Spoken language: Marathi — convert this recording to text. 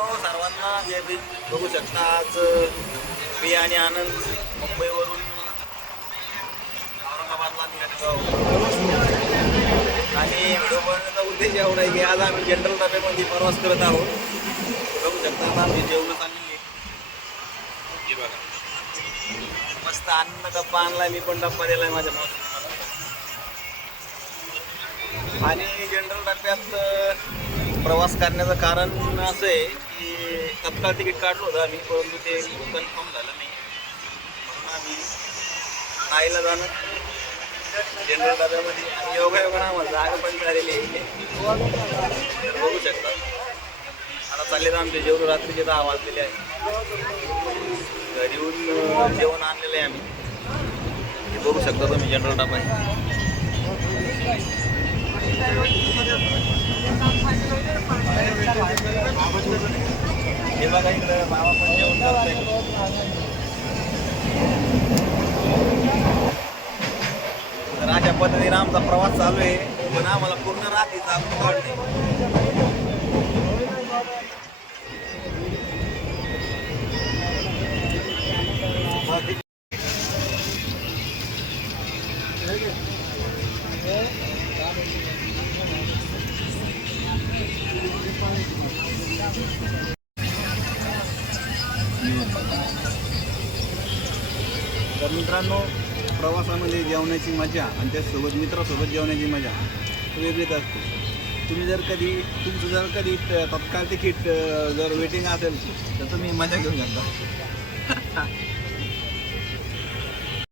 सर्वांना जय भीम. बघू शकता आज मी आणि आनंद मुंबईवरून औरंगाबादला निघालेलो आहोत. आणि व्हिडिओ बनवण्याचा उद्देश एवढा आहे की आज आम्ही जनरल डब्यामध्ये प्रवास करत आहोत. बघू शकता आता आमची जेवण चाललेली आहे. मस्त अन्न डब्बा आणलाय, मी पण डब्बा दिलाय माझ्या मावशीने. आणि जनरल डब्यात प्रवास करण्याचं कारण असं आहे की तत्काळ तिकीट काढलं होतं आम्ही, परंतु ते कन्फर्म झालं नाही म्हणून आम्ही नाईला जाणं जनरल डब्यामध्ये. आणि योगायोगानं आम्हाला जागा पण मिळालेली आहे. बघू शकता आता चालले तर आमचे जेवण रात्रीचे 10 वाजलेले आहे. घरी येऊन जेवण आणलेलं आहे आम्ही. हे बघू शकता तुम्ही जनरल डबा आहे. हे बघा इकडं मामा पण जेवण करतोय. तर अशा पद्धतीने आमचा प्रवास चालू आहे, पण आम्हाला पूर्ण रात्री चालू वाटते. तर मित्रांनो, प्रवासामध्ये जेवण्याची मजा आणि त्यासोबत मित्रासोबत जेवण्याची मजा वेगळीच असते. तुमचं जर कधी तत्काळ तिकीट जर वेटिंग असेल तर तुम्ही मजा घेऊ शकता.